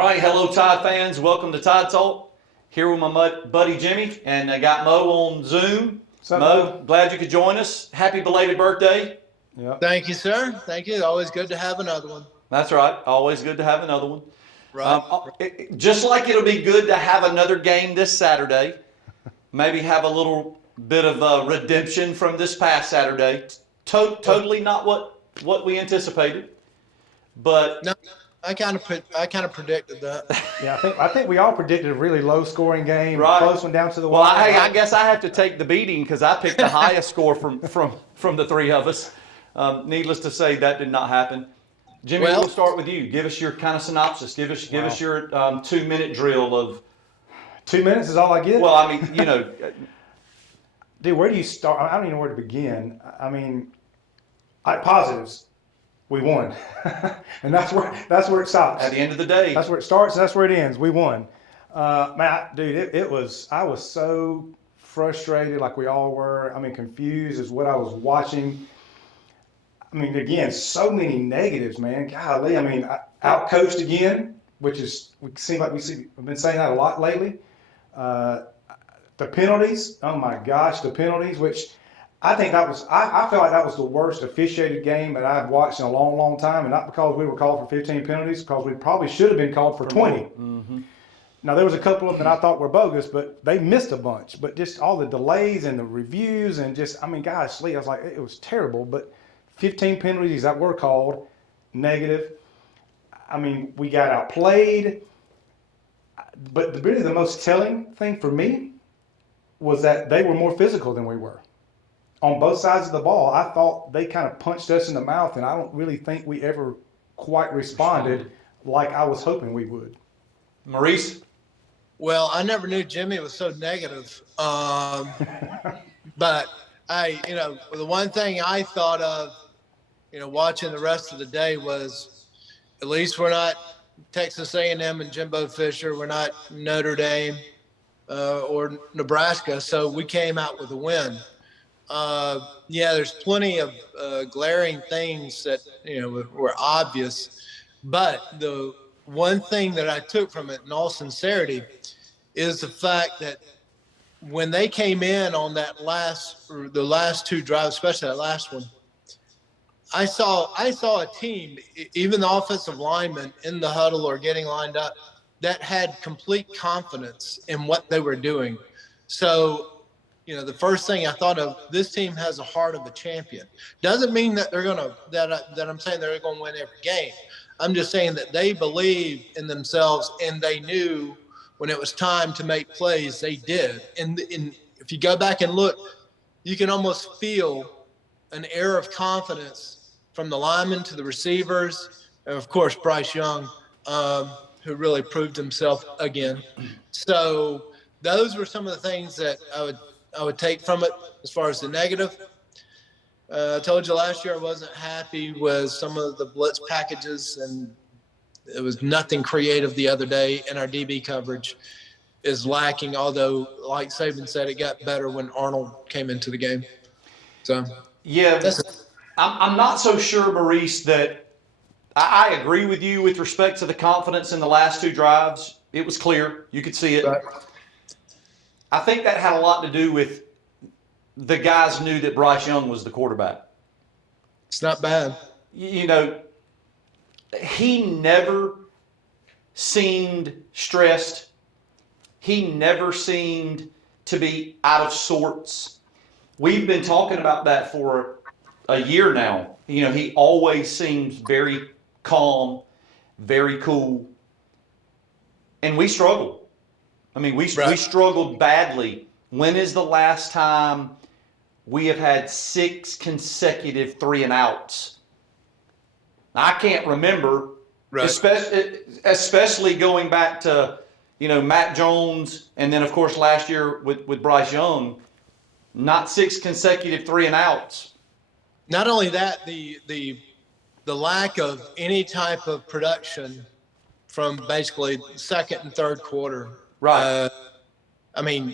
All right, hello Tide fans. Welcome to Tide Talk. Here with my buddy Jimmy, and I got Mo on Zoom. What's up, Mo, glad you could join us. Happy belated birthday. Yep. Thank you, sir. Thank you. Always good to have another one. That's right. Always good to have another one. Right. Just like it'll be good to have another game this Saturday. Maybe have a little bit of redemption from this past Saturday. Totally not what we anticipated, but No, I kind of predicted that. Yeah, I think we all predicted a really low scoring game, Right. close one down to the well, wire. I guess I have to take the beating because I picked the highest score from the three of us. Needless to say, that did not happen. Jimmy, Well- we'll start with you. Give us your kind of synopsis. Give us your 2 minute drill of. 2 minutes is all I get. Well, I mean, Dude, where do you start? I don't even know where to begin. I mean, positives. We won, and that's where it stops. at the end of the day, That's where it starts. And that's where it ends. We won. Dude, it was. I was so frustrated, like we all were. I mean, confused as what I was watching. I mean, again, so many negatives, man. Golly, I mean, outcoached again, which is we seem like we've been saying that a lot lately. The penalties, oh my gosh, the penalties, which I think that was, I felt like that was the worst officiated game that I've watched in a long, long time, and not because we were called for 15 penalties, because we probably should have been called for 20. Mm-hmm. Now, there was a couple of them that I thought were bogus, but they missed a bunch. But just all the delays and the reviews and just, I mean, gosh, Lee, I was like, it was terrible. But 15 penalties that were called, negative. I mean, we got outplayed. But really the most telling thing for me was that they were more physical than we were. On both sides of the ball, I thought they kind of punched us in the mouth, and I don't really think we ever quite responded like I was hoping we would. Maurice. Well, I never knew Jimmy was so negative. But the one thing I thought of, watching the rest of the day was, at least we're not Texas A&M and Jimbo Fisher. We're not Notre Dame or Nebraska. So we came out with a win. There's plenty of glaring things that were obvious, but the one thing that I took from it, in all sincerity, is the fact that when they came in on the last two drives, especially that last one, I saw a team, even the offensive linemen in the huddle or getting lined up, that had complete confidence in what they were doing. So, the first thing I thought of, this team has a heart of a champion. Doesn't mean that that I'm saying they're going to win every game. I'm just saying that they believe in themselves, and they knew when it was time to make plays, they did. And if you go back and look, you can almost feel an air of confidence from the linemen to the receivers, and of course Bryce Young, who really proved himself again. So those were some of the things that I would take from it as far as the negative. I told you last year I wasn't happy with some of the blitz packages, and it was nothing creative the other day, and our DB coverage is lacking, although, like Saban said, it got better when Arnold came into the game. So, Yeah, I'm not so sure, Maurice, that I agree with you with respect to the confidence in the last two drives. It was clear. You could see it. right. I think that had a lot to do with the guys knew that Bryce Young was the quarterback. It's not bad. He never seemed stressed. He never seemed to be out of sorts. We've been talking about that for a year now. He always seems very calm, very cool. And we struggled. I mean, we struggled badly. When is the last time we have had 6 consecutive 3-and-outs? I can't remember, Right. especially going back to, Matt Jones, and then, of course, last year with Bryce Young, not 6 consecutive 3-and-outs. Not only that, the lack of any type of production from basically second and third quarter. Right.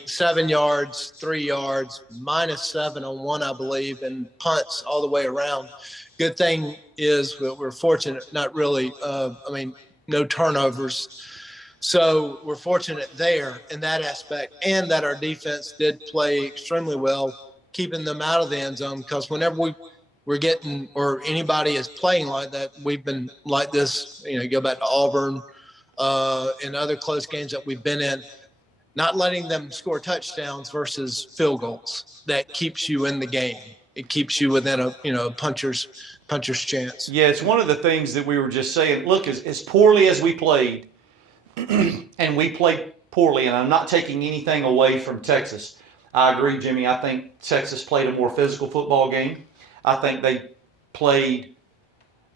7 yards, 3 yards, -7 on one, I believe, and punts all the way around. Good thing is we're fortunate, not really. No turnovers. So we're fortunate there in that aspect, and that our defense did play extremely well, keeping them out of the end zone. Because whenever we're getting, or anybody is playing like that, we've been like this. Go back to Auburn and other close games that we've been in. Not letting them score touchdowns versus field goals. That keeps you in the game. It keeps you within a puncher's chance. Yeah, it's one of the things that we were just saying. Look, as poorly as we played, and we played poorly, and I'm not taking anything away from Texas. I agree, Jimmy. I think Texas played a more physical football game. I think they played.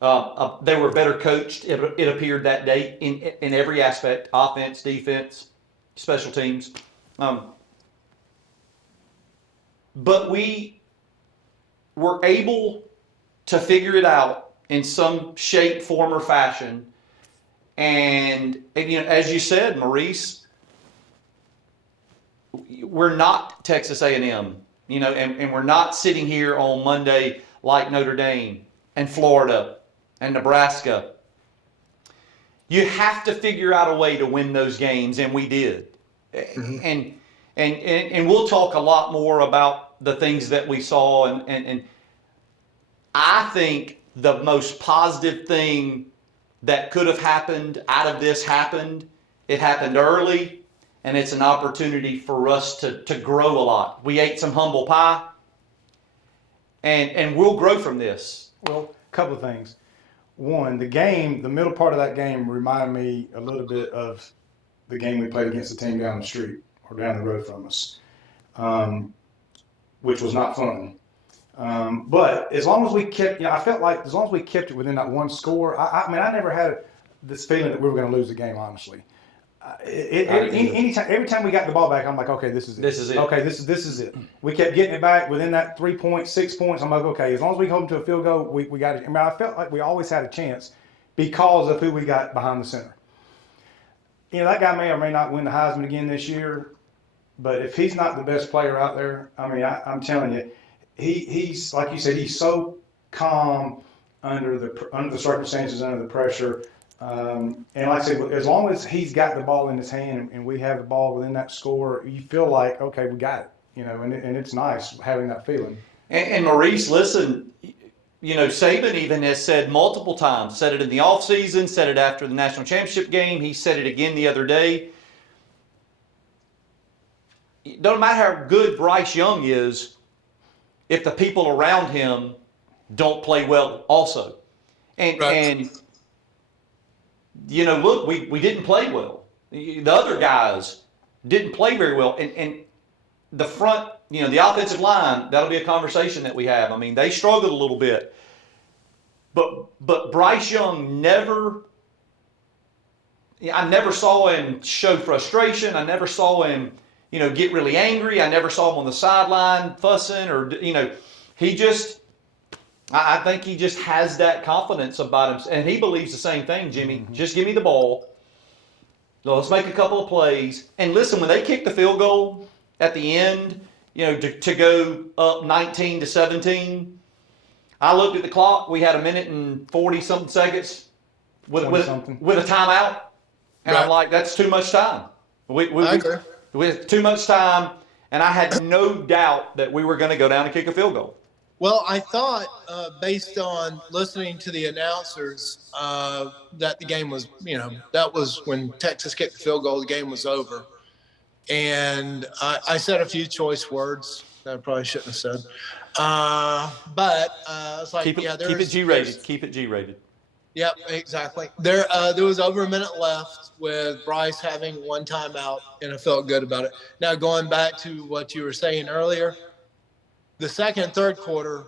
They were better coached. It appeared that day in every aspect: offense, defense, special teams. But we were able to figure it out in some shape, form, or fashion. And as you said, Maurice, we're not Texas A&M, and we're not sitting here on Monday like Notre Dame and Florida and Nebraska. You have to figure out a way to win those games, and we did. Mm-hmm. And we'll talk a lot more about the things that we saw, and I think the most positive thing that could have happened out of this happened. It happened early, and it's an opportunity for us to grow a lot. We ate some humble pie, and we'll grow from this. Well, a couple of things. One, the middle part of that game reminded me a little bit of the game we played against the team down the street or down the road from us, which was not fun. But as long as we kept, I felt like as long as we kept it within that one score, I never had this feeling that we were going to lose the game, honestly. Every time we got the ball back, I'm like, okay, this is it. This is it. Okay, this is it. We kept getting it back within that 3 points, 6 points. I'm like, okay, as long as we hold them to a field goal, we got it. I felt like we always had a chance because of who we got behind the center. That guy may or may not win the Heisman again this year, but if he's not the best player out there, I'm telling you, he's like you said, he's so calm under the circumstances, under the pressure. And like I said, as long as he's got the ball in his hand and we have the ball within that score, you feel like, okay, we got it, and it's nice having that feeling. And Maurice, listen, Saban even has said multiple times, said it in the offseason, said it after the national championship game, he said it again the other day. It doesn't matter how good Bryce Young is if the people around him don't play well also. And look, we didn't play well. The other guys didn't play very well. And the front, the offensive line, that'll be a conversation that we have. They struggled a little bit. But Bryce Young I never saw him show frustration. I never saw him, get really angry. I never saw him on the sideline fussing or, I think he just has that confidence about him. And he believes the same thing, Jimmy. Mm-hmm. Just give me the ball. Let's make a couple of plays. And listen, when they kicked the field goal at the end, to go up 19-17, I looked at the clock. We had 1 minute and 40-something seconds with a timeout. And I'm like, that's too much time. We had too much time, and I had no doubt that we were going to go down and kick a field goal. Well, I thought, based on listening to the announcers, that the game was, that was when Texas kicked the field goal, the game was over. And I said a few choice words that I probably shouldn't have said. But it's like, keep it G-rated. Keep it G-rated. Yep, exactly. There was over 1 minute left with Bryce having one timeout, and I felt good about it. Now, going back to what you were saying earlier, the second and third quarter,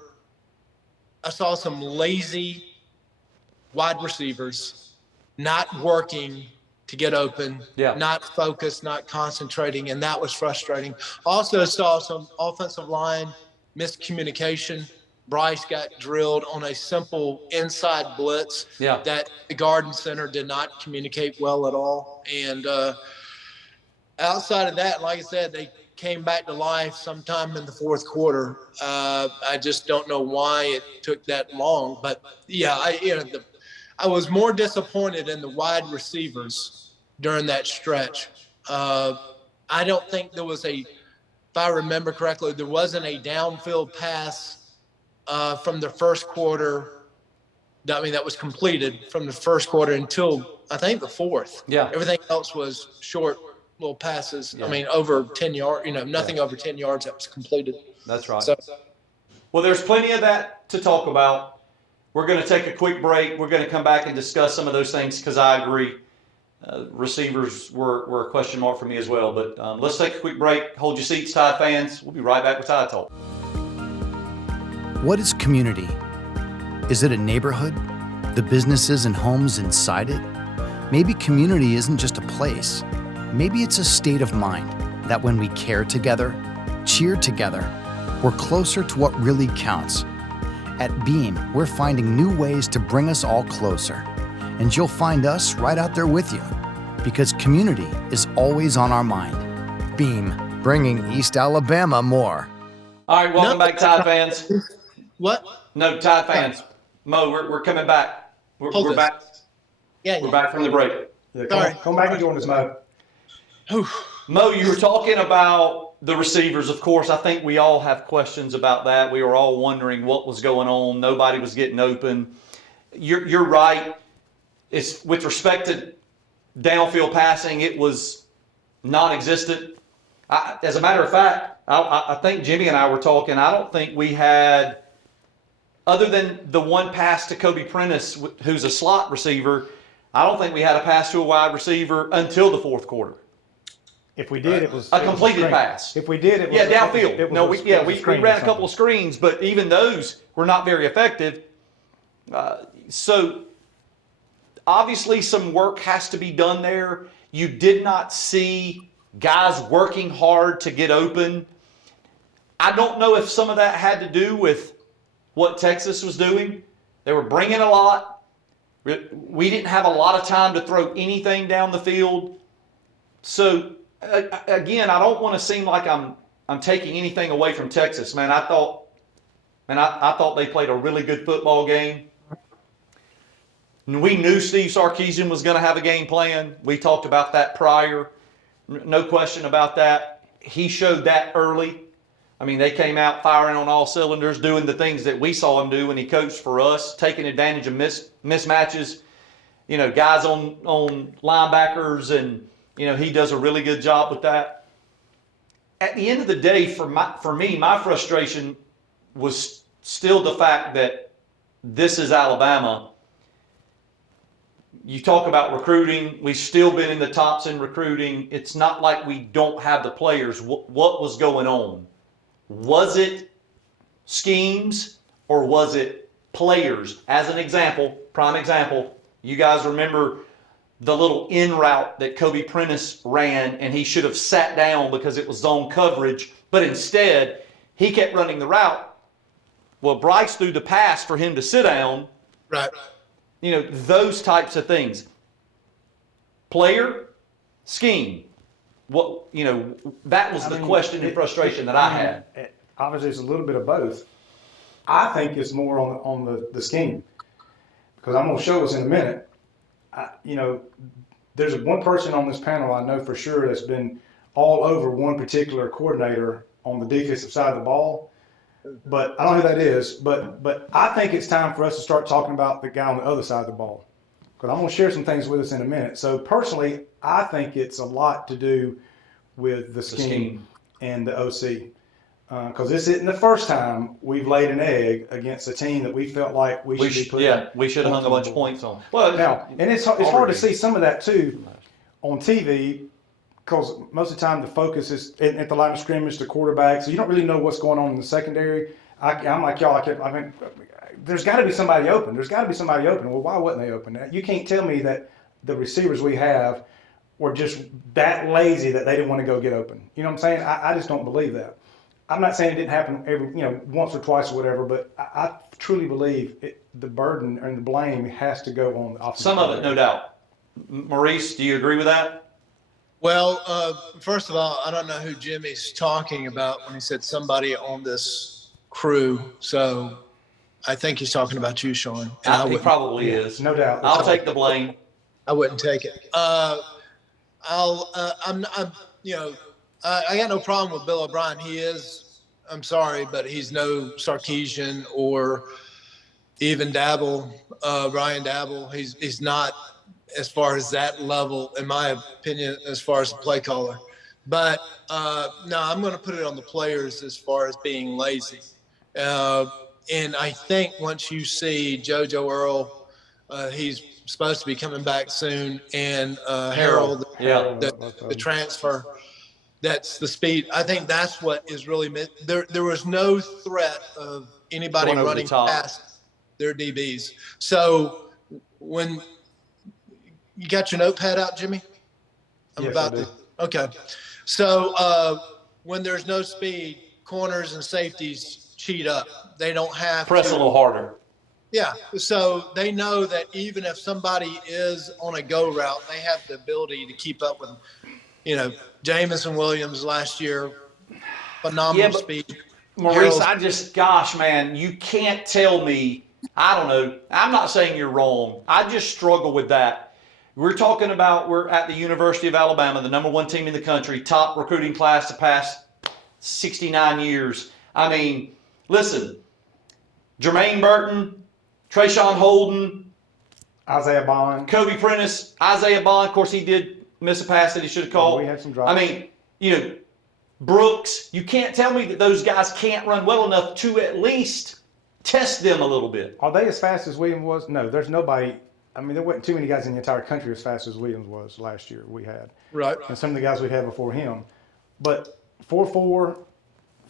I saw some lazy wide receivers not working to get open, not focused, not concentrating, and that was frustrating. Also saw some offensive line miscommunication. Bryce got drilled on a simple inside blitz that the Garden Center did not communicate well at all. And outside of that, like I said, they came back to life sometime in the fourth quarter. I just don't know why it took that long, but I was more disappointed in the wide receivers during that stretch. I don't think there was if I remember correctly, there wasn't a downfield pass from the first quarter. That was completed from the first quarter until I think the fourth. Yeah. Everything else was short little passes. Yeah. Over 10 yards, nothing over 10 yards that was completed. That's right. So, Well, there's plenty of that to talk about. We're going to take a quick break. We're going to come back and discuss some of those things because I agree. Receivers were a question mark for me as well. But let's take a quick break. Hold your seats, Tide fans. We'll be right back with Tide Talk. What is community? Is it a neighborhood? The businesses and homes inside it? Maybe community isn't just a place. Maybe it's a state of mind that when we care together, cheer together, we're closer to what really counts. At Beam, we're finding new ways to bring us all closer. And you'll find us right out there with you, because community is always on our mind. Beam, bringing East Alabama more. All right, welcome back, Tide fans. what? No, Tide fans. Mo, we're coming back. Hold We're this. back. Yeah. We're back from the break. Yeah, Sorry. come back and join us, Mo. Mo, you were talking about the receivers. Of course, I think we all have questions about that. We were all wondering what was going on. Nobody was getting open. You're right. It's with respect to downfield passing, it was non-existent. As a matter of fact, I think Jimmy and I were talking. I don't think we had, other than the one pass to Kobe Prentice, who's a slot receiver, I don't think we had a pass to a wide receiver until the fourth quarter. If we did, it was A completed screen. pass. If we did, it was Yeah, downfield. it was No, a- we it was screen or ran a couple something. of screens, but even those were not very effective. So obviously some work has to be done there. You did not see guys working hard to get open. I don't know if some of that had to do with what Texas was doing. They were bringing a lot. We didn't have a lot of time to throw anything down the field. So again, I don't want to seem like I'm taking anything away from Texas, man. I thought they played a really good football game. We knew Steve Sarkisian was going to have a game plan. We talked about that prior. No question about that. He showed that early. I mean, they came out firing on all cylinders, doing the things that we saw him do when he coached for us, taking advantage of mismatches. Guys on linebackers, and he does a really good job with that. At the end of the day, for me, my frustration was still the fact that this is Alabama. You talk about recruiting. We've still been in the tops in recruiting. It's not like we don't have the players. What was going on? Was it schemes or was it players? As an example, prime example, you guys remember the little in route that Kobe Prentice ran, and he should have sat down because it was zone coverage, but instead he kept running the route. Well, Bryce threw the pass for him to sit down. Right. Those types of things. Player, scheme. That was the question and frustration that I had. Obviously, it's a little bit of both. I think it's more on the scheme, because I'm going to show us in a minute. There's one person on this panel I know for sure that's been all over one particular coordinator on the defensive side of the ball. But I don't know who that is. But I think it's time for us to start talking about the guy on the other side of the ball, because I'm going to share some things with us in a minute. So personally, I think it's a lot to do with the scheme and the OC. Because this isn't the first time we've laid an egg against a team that we felt like we should be putting. We should have hung a bunch of points on. Well, Now, and it's hard to see some of that too on TV, because most of the time the focus is at the line of scrimmage, the quarterback, so you don't really know what's going on in the secondary. I'm like y'all. There's got to be somebody open. Well, why wasn't they open? You can't tell me that the receivers we have were just that lazy that they didn't want to go get open. You know what I'm saying? I just don't believe that. I'm not saying it didn't happen once or twice or whatever, but I truly believe the burden and the blame has to go on the offensive. some of it, no doubt. Maurice, do you agree with that? Well, first of all, I don't know who Jimmy's talking about when he said somebody on this crew. So I think he's talking about you, Sean. And He probably is. No doubt. I'll take the blame. I wouldn't take it. I got no problem with Bill O'Brien. He is, I'm sorry, but he's no Sarkisian or even Ryan Dabble. He's not as far as that level, in my opinion, as far as the play caller. But no, I'm going to put it on the players as far as being lazy. And I think once you see JoJo Earl, he's supposed to be coming back soon, and Harold, Yeah. the transfer, that's the speed. I think that's what is really there was no threat of anybody Going over the running top. past their DBs. So when you got your notepad out, Jimmy? Yes, I do. Okay. So when there's no speed, corners and safeties cheat up. They don't have Press to. a little harder. Yeah. So they know that even if somebody is on a go route, they have the ability to keep up with them. Jamison Williams last year, phenomenal Yeah, but speed. Maurice, Harold's- gosh, man, you can't tell me. I don't know. I'm not saying you're wrong. I just struggle with that. We're at the University of Alabama, the #1 team in the country, top recruiting class the past 69 years. I mean, listen, Jermaine Burton, Trayshawn Holden, Isaiah Bond. Kobe Prentice, Isaiah Bond. Of course, he did miss a pass that he should have caught. We had some drops. I mean, Brooks, you can't tell me that those guys can't run well enough to at least test them a little bit. Are they as fast as Williams was? No, there's nobody. I mean, there wasn't too many guys in the entire country as fast as Williams was last year. We had, Right. and some of the guys we had before him. But 4.4,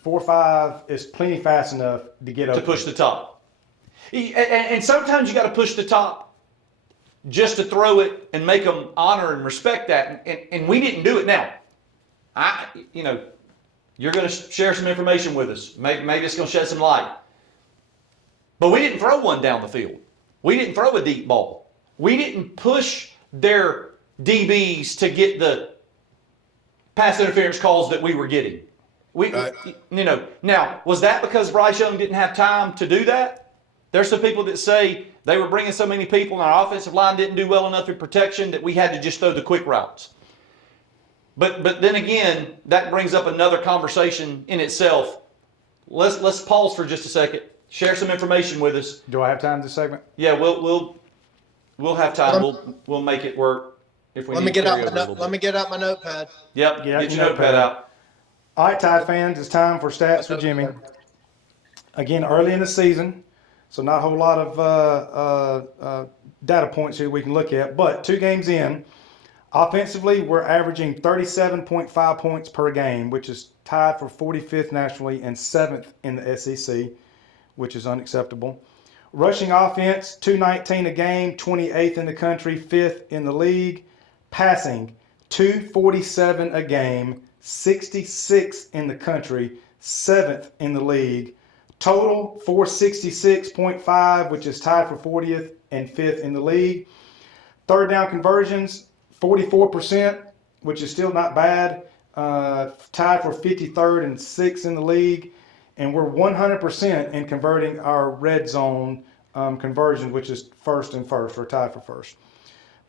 4.5 is plenty fast enough to get To open. push the top. And sometimes you got to push the top just to throw it and make them honor and respect that. And we didn't do it now. You're going to share some information with us. Maybe it's going to shed some light. But we didn't throw one down the field. We didn't throw a deep ball. We didn't push their DBs to get the pass interference calls that we were getting. Right. Now, was that because Bryce Young didn't have time to do that? There's some people that say they were bringing so many people and our offensive line didn't do well enough in protection that we had to just throw the quick routes. But then again, that brings up another conversation in itself. Let's pause for just a second. Share some information with us. Do I have time this segment? Yeah, we'll have time. We'll make it work if we Let need me to get out carry over a little let me bit. get out my notepad. Yep, Yeah, get your your notepad out. All right, Tide fans, it's time for stats with Jimmy. Again, early in the season, so not a whole lot of data points here we can look at. But 2 games in, offensively, we're averaging 37.5 points per game, which is tied for 45th nationally and 7th in the SEC, which is unacceptable. Rushing offense, 219 a game, 28th in the country, 5th in the league. Passing, 247 a game, 66th in the country, 7th in the league. Total, 466.5, which is tied for 40th and 5th in the league. Third down conversions, 44%, which is still not bad. Tied for 53rd and 6th in the league. And we're 100% in converting our red zone conversion, which is first and first, or tied for first.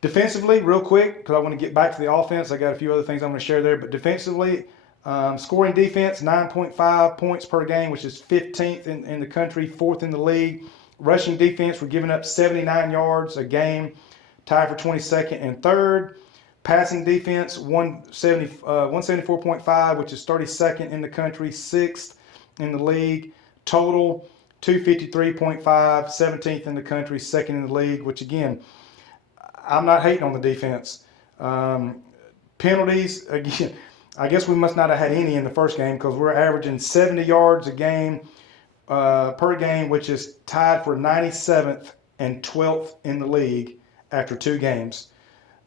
Defensively, real quick, because I want to get back to the offense. I got a few other things I'm going to share there. But defensively, scoring defense, 9.5 points per game, which is 15th in the country, 4th in the league. Rushing defense, we're giving up 79 yards a game, tied for 22nd and 3rd. Passing defense, 174.5, which is 32nd in the country, 6th in the league. Total, 253.5, 17th in the country, 2nd in the league, which again, I'm not hating on the defense. Penalties, again, I guess we must not have had any in the first game because we're averaging 70 yards a game per game, which is tied for 97th and 12th in the league after 2 games.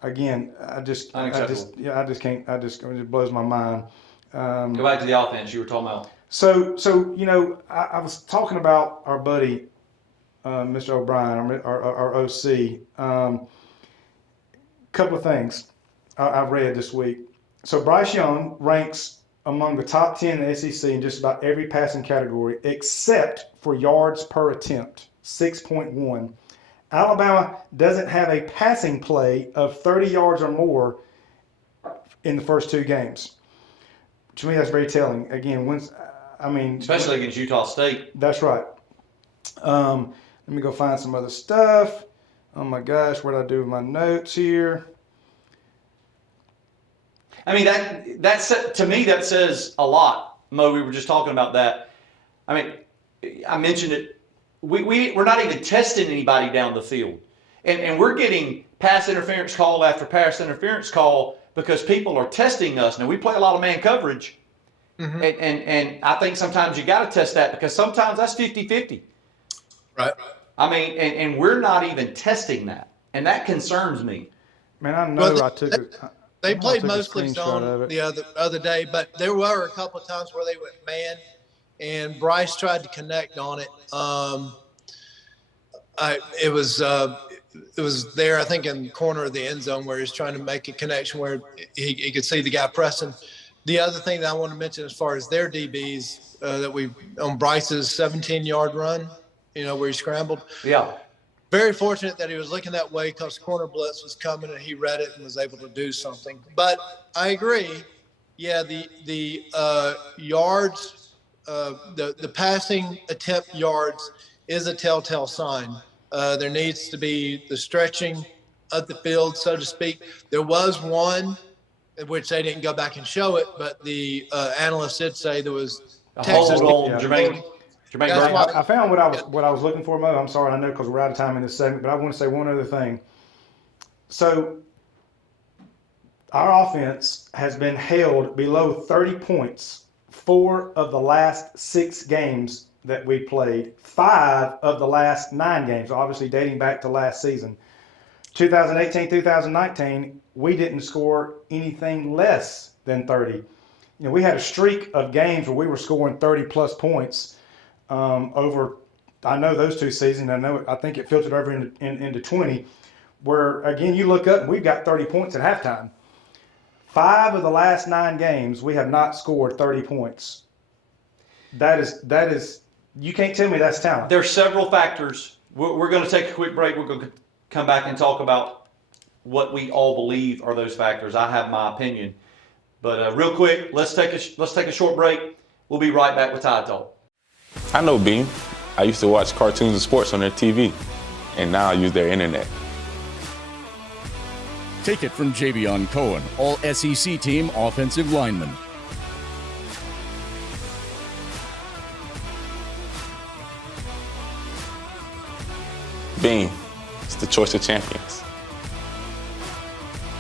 Again, it just blows my mind. Go back to the offense you were talking about. So I was talking about our buddy, Mr. O'Brien, our OC. Couple of things I've read this week. So Bryce Young ranks among the top 10 in the SEC in just about every passing category except for yards per attempt, 6.1. Alabama doesn't have a passing play of 30 yards or more in the first 2 games. To me, that's very telling. Again, Especially against Utah State. that's right. Let me go find some other stuff. Oh my gosh, what did I do with my notes here? I mean, to me, that says a lot. Mo, we were just talking about that. I mean, I mentioned it. We're not even testing anybody down the field. And we're getting pass interference call after pass interference call because people are testing us. Now, we play a lot of man coverage. Mm-hmm. And I think sometimes you got to test that because sometimes that's 50-50. Right. I mean, and we're not even testing that. And that concerns me. Man, I know Well, I took it. They I played took a mostly screenshot zone of it. the other day, but there were a couple of times where they went man, and Bryce tried to connect on it. It was there, I think, in the corner of the end zone where he's trying to make a connection where he could see the guy pressing. The other thing that I want to mention as far as their DBs on Bryce's 17-yard run, where he scrambled. Yeah. Very fortunate that he was looking that way because corner blitz was coming and he read it and was able to do something. But I agree. Yeah, the yards, the passing attempt yards is a telltale sign. There needs to be the stretching of the field, so to speak. There was one in which they didn't go back and show it, but the analyst did say there was Texas. Hold on, Yeah. Jermaine That's Burton. why- I found what I was looking for, Mo. I'm sorry, I know because we're out of time in this segment, but I want to say one other thing. So, our offense has been held below 30 points 4 of the last 6 games that we played, 5 of the last 9 games, obviously dating back to last season. 2018, 2019, we didn't score anything less than 30. We had a streak of games where we were scoring 30-plus points over, I know those 2 seasons. I think it filtered over into 20, where again you look up and we've got 30 points at halftime. 5 of the last 9 games we have not scored 30 points. That is you can't tell me that's talent. There's several factors. We're going to take a quick break. We're going to come back and talk about what we all believe are those factors. I have my opinion, but real quick, let's take a short break. We'll be right back with Tide Talk. I know Beam. I used to watch cartoons and sports on their TV, and now I use their internet. Take it from Javion Cohen, all SEC team offensive lineman. Beam. It's the choice of champions.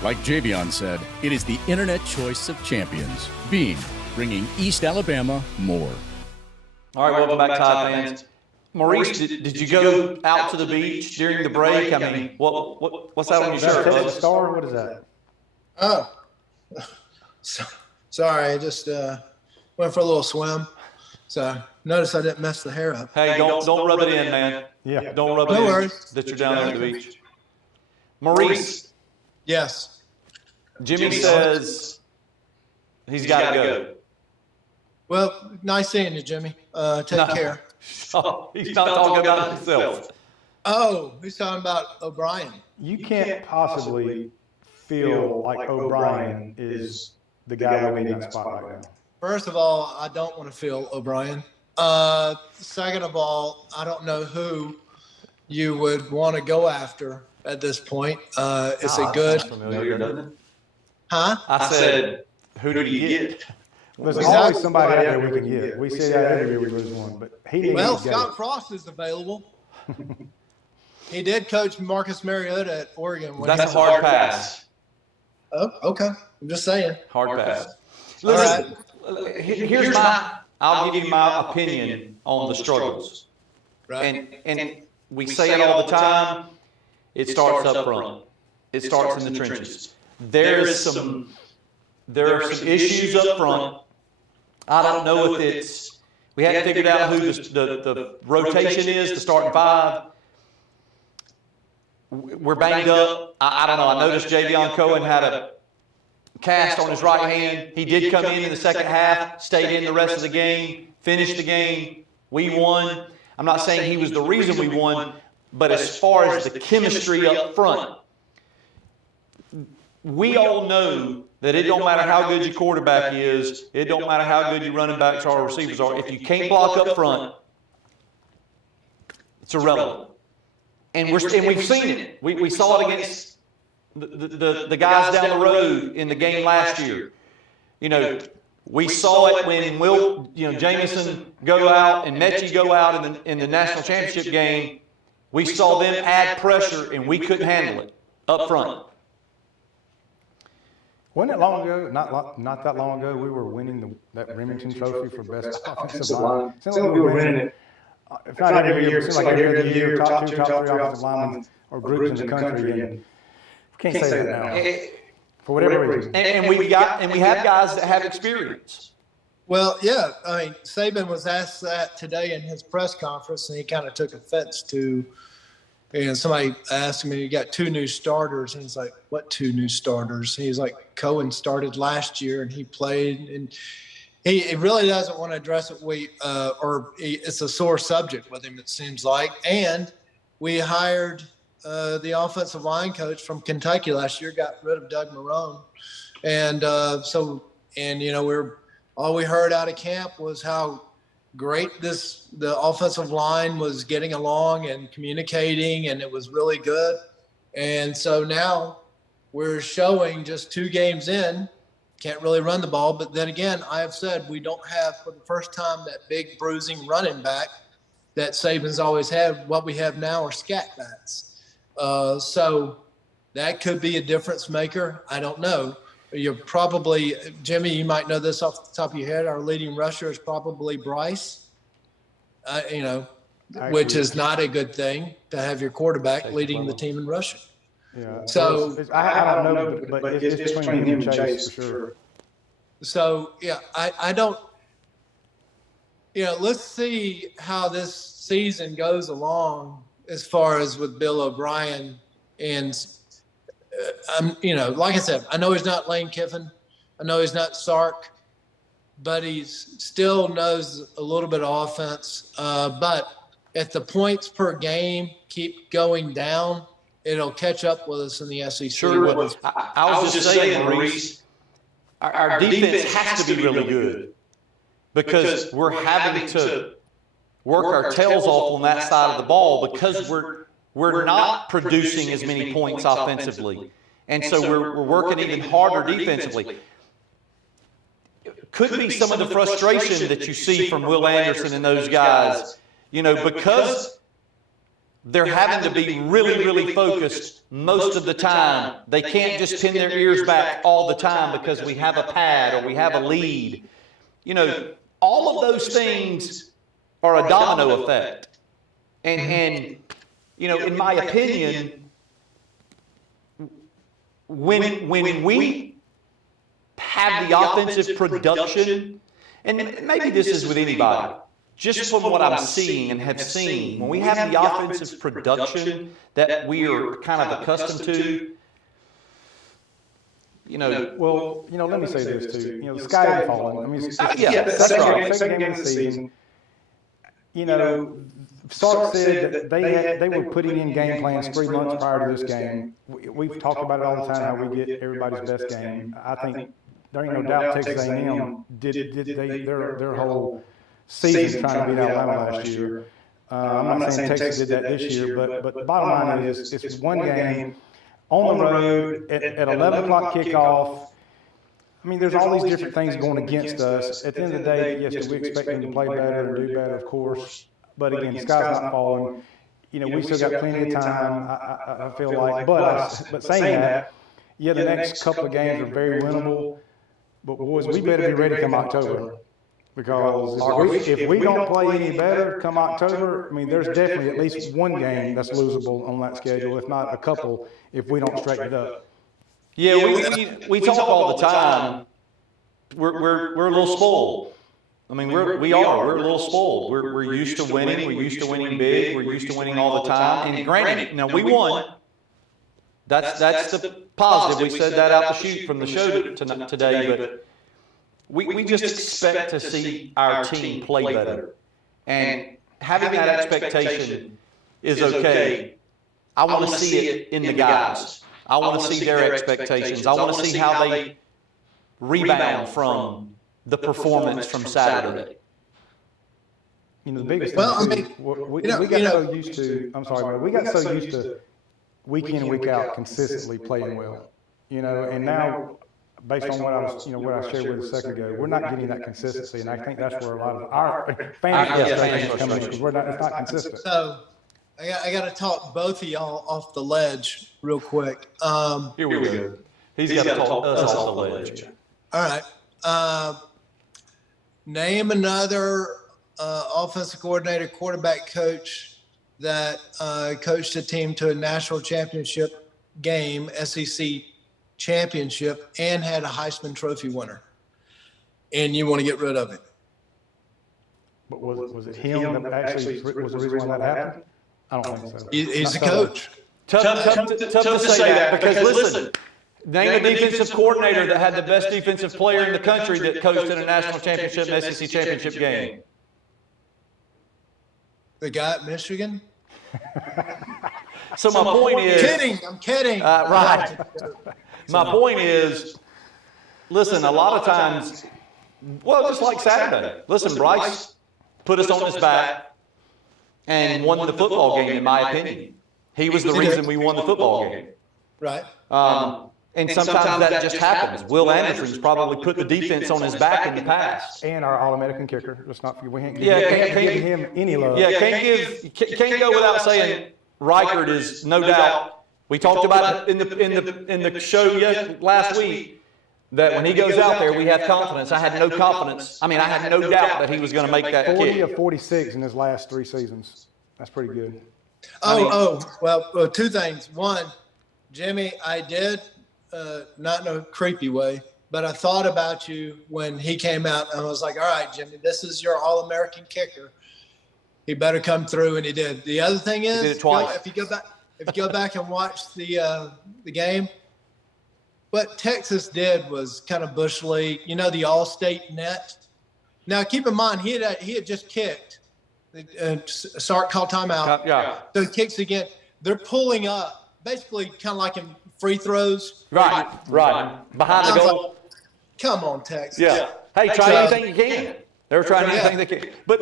Like Javion said, it is the internet choice of champions. Beam, bringing East Alabama more. All right, welcome back, Tide fans. Maurice, did you go out to the beach during the break? I mean, what's that on your Is that shirt? a Texas bud? Star? What is that? Oh, sorry. I just went for a little swim. So notice I didn't mess the hair up. Hey, don't rub it in, man. Yeah. Don't rub it No in worries. that you're down there at the beach. Maurice, Yes. Jimmy says he's got to go. Well, nice seeing you, Jimmy. Take care. Oh, he's not talking about himself. Oh, he's talking about O'Brien. You can't possibly feel like O'Brien is the guy we need in that spot right now. First of all, I don't want to feel O'Brien. Second of all, I don't know who you would want to go after at this point. It's a good, Familiar, doesn't it? huh? I said, who did he get? There's Exactly. always somebody out there we can get. We see that every year we lose one, but he needs Well, to get Scott it. Frost is available. He did coach Marcus Mariota at Oregon. When That's he a was- hard pass. Oh, okay. I'm just saying. Hard pass. All Listen, here's I'll give you my opinion on the struggles. Right. And we say it all the time. It starts up front. It starts in the trenches. There are some issues up front. I don't know if it's we haven't figured out who the rotation is, the starting 5. We're banged up. I don't know. I noticed Javion Cohen had a cast on his right hand. He did come in the second half, stayed in the rest of the game, finished the game. We won. I'm not saying he was the reason we won, but as far as the chemistry up front, we all know that it don't matter how good your quarterback is, it don't matter how good your running backs are or receivers are. If you can't block up front, it's irrelevant. And we've seen it. We saw it against the guys down the road in the game last year. You know, we saw it when Jamison go out and Mechie go out in the national championship game. We saw them add pressure and we couldn't handle it up front. Wasn't it long ago? Not that long ago. We were winning that Remington Trophy for best offensive line. Seems like we were winning it. If not every year, it seems like every other year, top 2, top 3 offensive linemen or groups in the country, and we can't say that now for whatever reason. And we have guys that have experience. Well, yeah. I mean, Saban was asked that today in his press conference, and he kind of took offense to. And somebody asked him, you got 2 new starters. And he's like, what 2 new starters? And he's like, Cohen started last year and he played. And he really doesn't want to address it. It's a sore subject with him, it seems like. And we hired the offensive line coach from Kentucky last year, got rid of Doug Marrone. And all we heard out of camp was how great the offensive line was getting along and communicating, and it was really good. And so now we're showing just 2 games in, can't really run the ball. But then again, I have said we don't have, for the first time, that big bruising running back that Saban's always had. What we have now are scat backs. So that could be a difference maker. I don't know. You're probably, Jimmy, you might know this off the top of your head. Our leading rusher is probably Bryce, which is not a good thing to have your quarterback leading the team in rushing. Yeah. So I don't know, but it's between him and Chase for sure. So, yeah, I don't, let's see how this season goes along as far as with Bill O'Brien. And, like I said, I know he's not Lane Kiffin. I know he's not Sark, but he still knows a little bit of offense. But if the points per game keep going down, it'll catch up with us in the SEC. Sure. I was just saying, Maurice, our defense has to be really good because we're having to work our tails off on that side of the ball because we're not producing as many points offensively. And so we're working even harder defensively. Could be some of the frustration that you see from Will Anderson and those guys, because they're having to be really, really focused most of the time. They can't just pin their ears back all the time because we have a pad or we have a lead. All of those things are a domino effect. And in my opinion, when we have the offensive production, and maybe this is with anybody, just from what I'm seeing and have seen, when we have the offensive production that we are kind of accustomed to, let me say this too. The sky is falling. I mean, that's right. Second game of the season. Sark said that they were putting in game plans 3 months prior to this game. We've talked about it all the time, how we get everybody's best game. I think there ain't no doubt Texas A&M did their whole season trying to beat Alabama last year. I'm not saying Texas did that this year, but the bottom line is it's one game on the road at 11 o'clock kickoff. I mean, there's all these different things going against us. At the end of the day, yes, we expect them to play better and do better, of course. But again, the sky's not falling. We still got plenty of time, I feel like. But saying that, the next couple of games are very winnable. But boys, we better be ready come October. Because if we don't play any better come October, I mean, there's definitely at least one game that's losable on that schedule, if not a couple, if we don't straighten it up. Yeah, we talk all the time. We're a little spoiled. I mean, we're a little spoiled. We're used to winning. We're used to winning big. We're used to winning all the time. And granted, we won. That's the positive. We said that out the chute from the show today, but we just expect to see our team play better. And having that expectation is okay. I want to see it in the guys. I want to see their expectations. I want to see how they rebound from the performance from Saturday. You know, the biggest Well, thing, I too, mean, we you know- got you know- so used to, I'm sorry, but we got so used to week in and week out consistently playing well. You know, and now, based on what I was, what I shared with a second ago, we're not getting that consistency, and I think that's where a lot of our fan frustration is coming, because it's not consistent. So I got to talk both of y'all off the ledge real quick. Here we go. He's got to talk us off the ledge. All right. Name another offensive coordinator, quarterback coach that coached a team to a national championship game, SEC championship, and had a Heisman Trophy winner. And you want to get rid of it. But was it him that actually was the reason why that happened? I don't think so. He's the Not so. coach. Tough to say that because listen, name a defensive coordinator that had the best defensive player in the country that coached in a national championship and SEC championship game. The guy at Michigan. So my point is, I'm kidding. right. My point is, listen, a lot of times, well, just like Saturday. Listen, Bryce put us on his back and won the football game, in my opinion. He was the reason we won the football game. Right. And sometimes that just happens. Will Anderson's probably put the defense on his back in the past. And our All-American kicker. Let's not forget, we can't Yeah, give him any love. Yeah, can't go without saying Reichert is no doubt. We talked about it in the show last week that when he goes out there, we have confidence. I had no confidence. I mean, I had no doubt that he was going to make that 40 kick. of 46 in his last 3 seasons. That's pretty good. Well, two things. One, Jimmy, I did, not in a creepy way, but I thought about you when he came out, and I was like, all right, Jimmy, this is your All-American kicker. He better come through, and he did. The other thing is, did it twice. if you go back and watch the game, what Texas did was kind of Bush League, the All-State net. Now, keep in mind, he had just kicked. Sark called timeout. Yeah. So he kicks again. They're pulling up, basically kind of like in free throws. Right. Behind the goal. Come on, Texas. Yeah. Hey, try anything you can. They were trying anything they can. But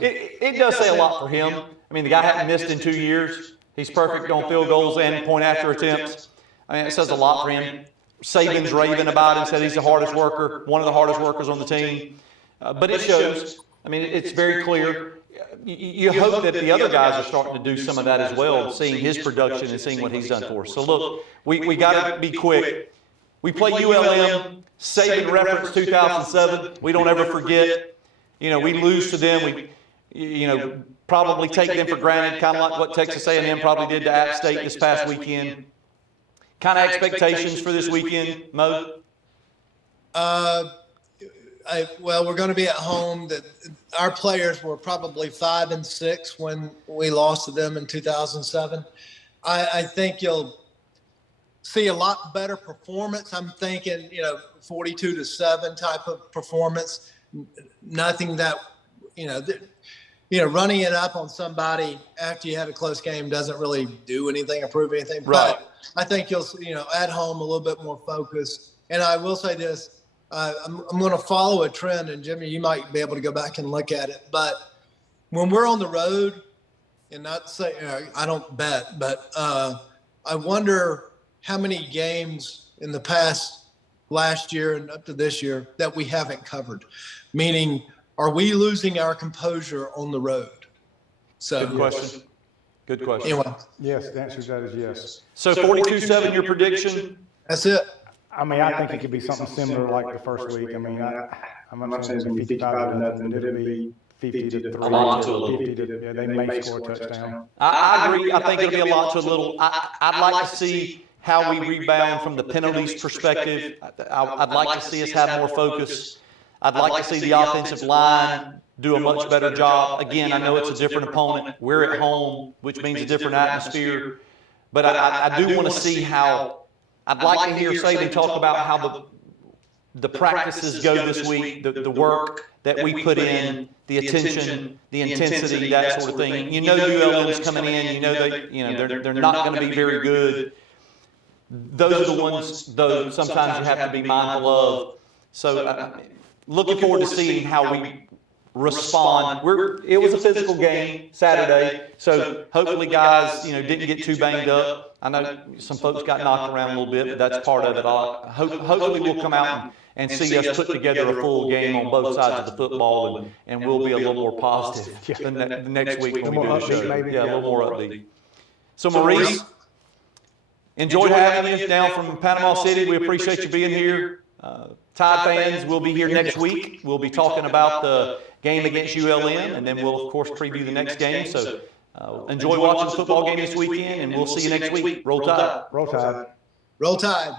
it does say a lot for him. I mean, the guy hadn't missed in 2 years. He's perfect on field goals and point after attempts. I mean, it says a lot for him. Saban's raving about him, said he's the hardest worker, one of the hardest workers on the team. But it shows. I mean, it's very clear. You hope that the other guys are starting to do some of that as well, seeing his production and seeing what he's done for us. So look, we got to be quick. We play ULM, Saban reference 2007. We don't ever forget. We lose to them. We probably take them for granted, kind of like what Texas A&M probably did to App State this past weekend. Kind of expectations for this weekend, Mo? We're going to be at home. Our players were probably 5 and 6 when we lost to them in 2007. I think you'll see a lot better performance. I'm thinking, 42-7 type of performance. Nothing that, running it up on somebody after you had a close game doesn't really do anything or prove anything. Right. But I think you'll, at home a little bit more focused. And I will say this. I'm going to follow a trend, and Jimmy, you might be able to go back and look at it. But when we're on the road, and not say I don't bet, but I wonder how many games in the past last year and up to this year that we haven't covered. Meaning, are we losing our composure on the road? So, Good question. Good question. Anyway, Yes, the answer to that is yes. So 42-7, your prediction? that's it. I mean, I think it could be something similar like the first week. I mean, I'm not saying it's going to be 55-0, but it'll be 50-3. A lot to a little. 50 to, yeah, they may score a touchdown. I agree. I think it'll be a lot to a little. I'd like to see how we rebound from the penalties perspective. I'd like to see us have more focus. I'd like to see the offensive line do a much better job. Again, I know it's a different opponent. We're at home, which means a different atmosphere. But I do want to see how. I'd like to hear Saban talk about how the practices go this week, the work that we put in, the attention, the intensity, that sort of thing. ULM's coming in. They're not going to be very good. those are the ones, though, sometimes you have to be mindful of. So looking forward to seeing how we respond. It was a physical game Saturday, so hopefully guys, didn't get too banged up. I know some folks got knocked around a little bit, but that's part of it. Hopefully we'll come out and see us put together a full game on both sides of the football, and we'll be a little more positive the next week when we do the show. Maybe. Yeah, a little more upbeat. So Maurice, enjoyed having you down from Panama City. We appreciate you being here. Tide fans, we'll be here next week. We'll be talking about the game against ULM, and then we'll, of course, preview the next game. So enjoy watching the football game this weekend, and we'll see you next week. Roll Tide. Roll Tide. Roll Tide.